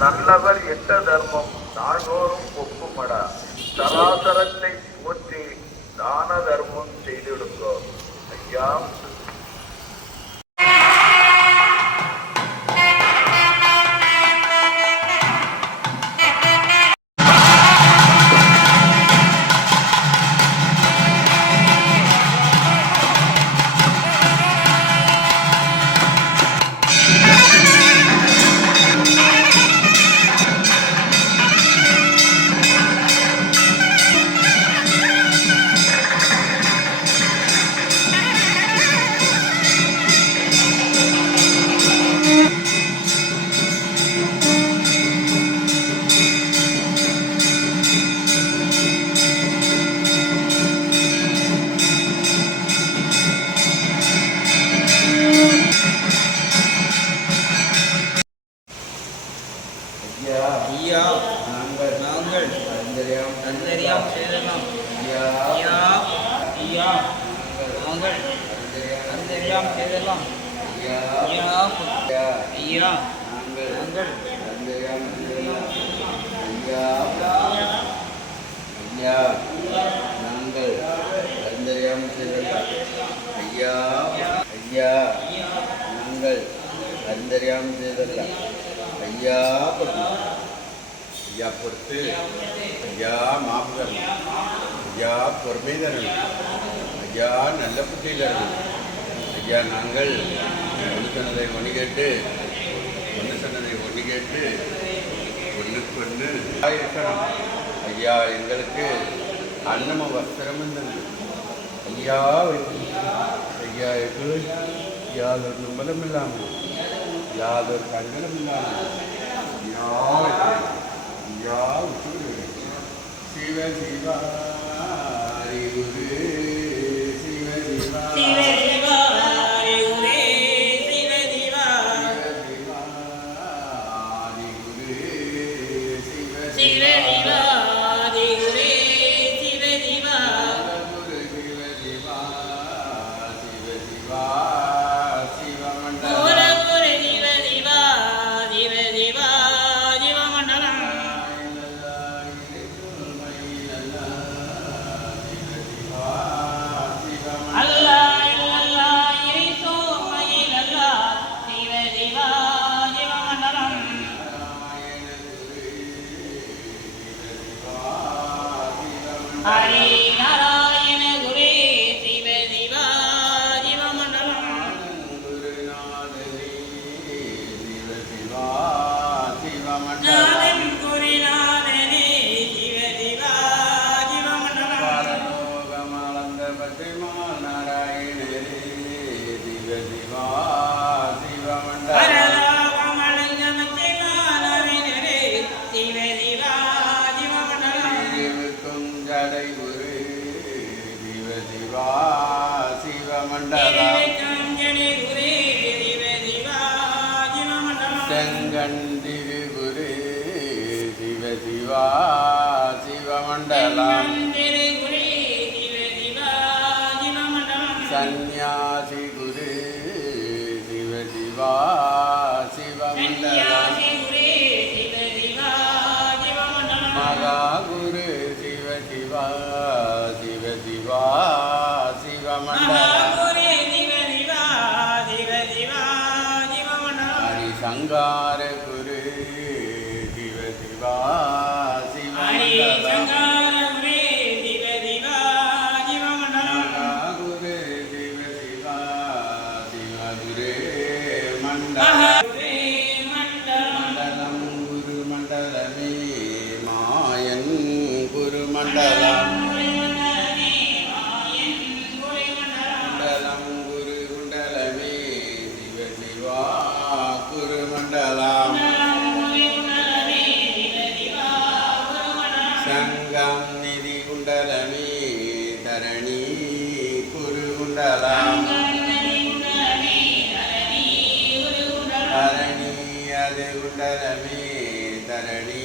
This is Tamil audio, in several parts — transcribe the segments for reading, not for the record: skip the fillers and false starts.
நல்லவர் எட்ட தர்மம் நாள்தோறும் ஒப்புமடா. சராசரத்தை போற்றி தான தர்மம் செய்திடுங்கோ. ஐயா ஐயா பொறுத்து ஐயா மாபுரம் ஐயா பொறுமை தரணும். ஐயா நல்ல புத்தி தரணும். ஐயா நாங்கள் ஒன்று சொன்னதை ஒன்று கேட்டு ஒன்றுக்கு ஒன்று இருக்கணும். ஐயா எங்களுக்கு அன்னம வஸ்திரம் இருந்தது. ஐயா ஐயா யாதொரு நம்பலம் இல்லாமல் யாதொரு கண்டனம் இல்லாமல் சிவ சிவா செங்கண்டிருகுரு சிவ சிவா சிவமண்டலம் சந்நியாசி குரு சிவ சிவா சிவமண்டலம் மகா குரு சிவ சிவா சிவ சிவா சிவமண்டலம் சங்கார குரு சிவ சிவா சிவமண்டலம் குரு சிவ சிவா சிவகுரு மண்டலம் குரு மண்டலமே மாயன் குரு மண்டலம் சங்கம் நிதி குண்டலமே தரணி குரு குண்டலம் தரணி அது குண்டலமே தரணி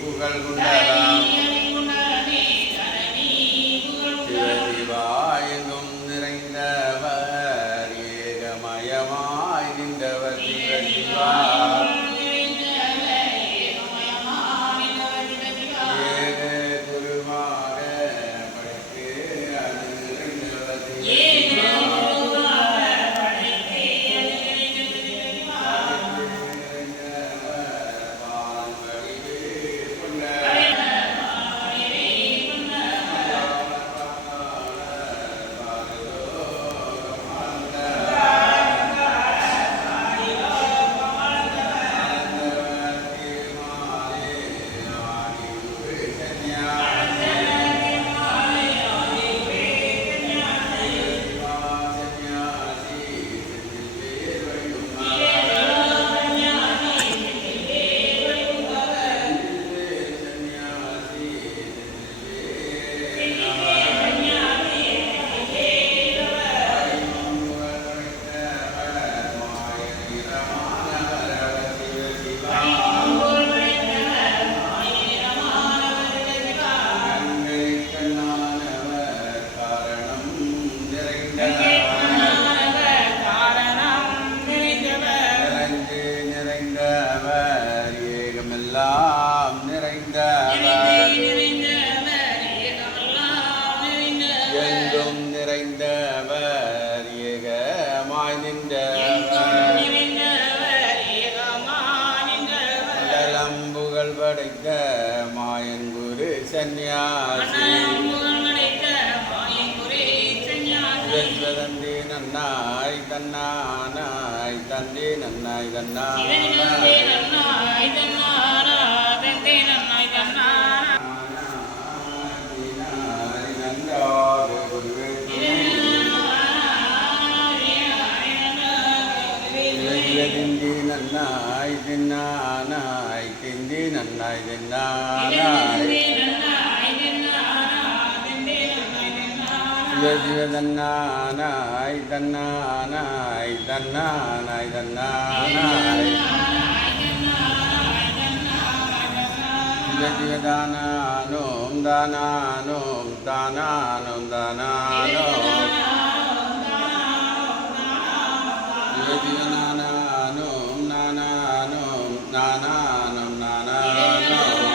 புகழ் குண்டலம் சிவசிவாயங்கும் நிறைந்தவர் ஏகமயமாய் நின்றவர் சிவசிவா படைத்த மாயன்குரு சந்நியாசி தந்தி நன்னாய் தன்னானாய் தந்தி நன்னாய் தன்னானாய் நன்றாக குருவே திந்தி நன்னாய் தின்னானாய் திந்தி நன்னாய் தின்னானாய் சிவ தன்னானாய் தன்னானாய் தன்னானாய் தன்னானாய் சிவ தானானோம் தானானோம் தானானோம் தானானோம் சிவ நானானோம் நானானோம் நானானோம் நானானோம்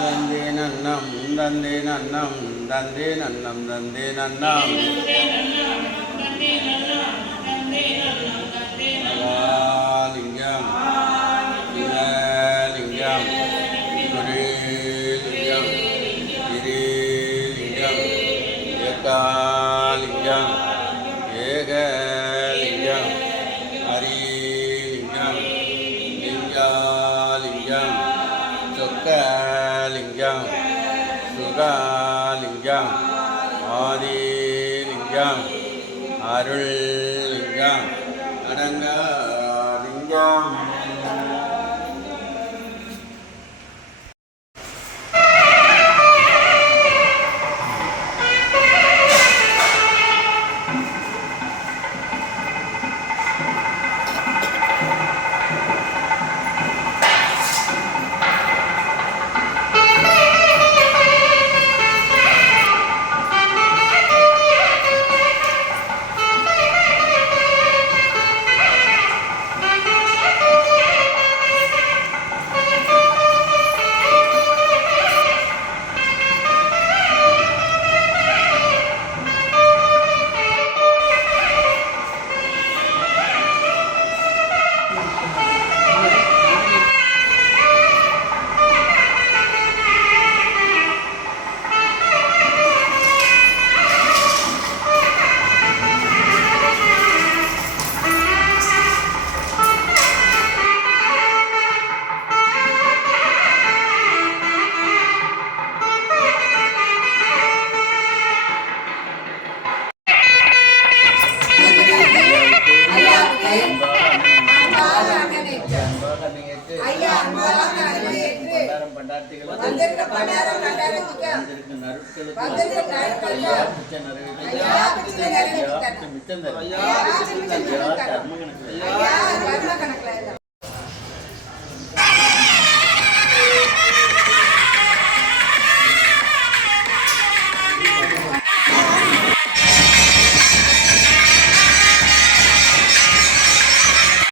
தந்தே நன்னம் தந்தே நன்னம் தந்தே நன்னம் தந்தே நன்னம் மகாலிங்கம் சிவலிங்கம் குருலிங்கம் கிரிலிங்கம் ஏகாலிங்கம் ஏகலிங்கம் ஹரிலிங்கம் லிங்காலிங்கம் சொக்கலிங்கம் சுகாலிங்கம் ஆதிலிங்கம் அருள்லிங்கம் அடங்காலிங்கம்